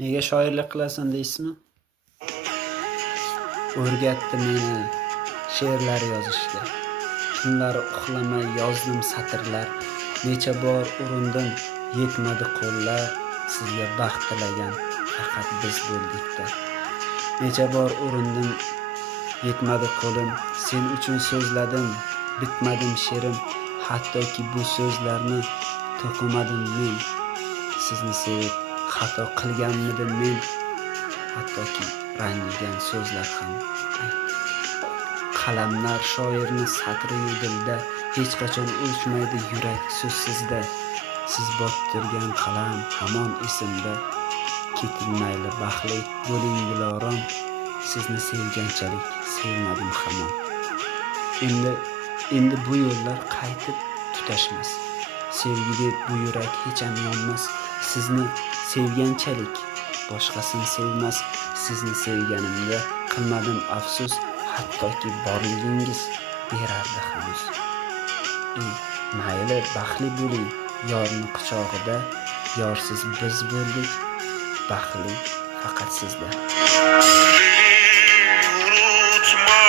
Nega shoirlik qilasan deysizmi? O'rgatdi meni she'rlar yozishga. Tunlari uxlamay yozdim satrlar. Necha bor urindim, yetmadi qo'llar. Sizga baxt tilagan faqat biz bo'ldik-da. Necha bor urindim, yetmadi qo'lim. Sen uchun so'zladim, bitmadim she'rim. Hattoki bu so'zlarni to'qimadim men. Sizni sevib xato qilganmidim men? Hattoki ranjigan so'zlar ham aytdim. Qalamlar shoirni satri-yu dilda, hech qachon o'chmaydi yurak so'zsizda. Siz bottirgan qalam hamon esimda. Keting mayli baxtli bo'ling dilorom, sizni sevganchalik sevmadim hamon. Endi bu yo'llar qaytib tutashmas. Sevgi deb bu yurak hecham yonmas. Sizni sevganchalik boshqasini sevmas. Sizni sevganimda qilmadim afsus, hattoki borligingiz berardi hanuz. Mayli baxtli bo'ling yorni quchog'ida, yorsiz biz bo'ldik, baxtli faqat sizda. Unutma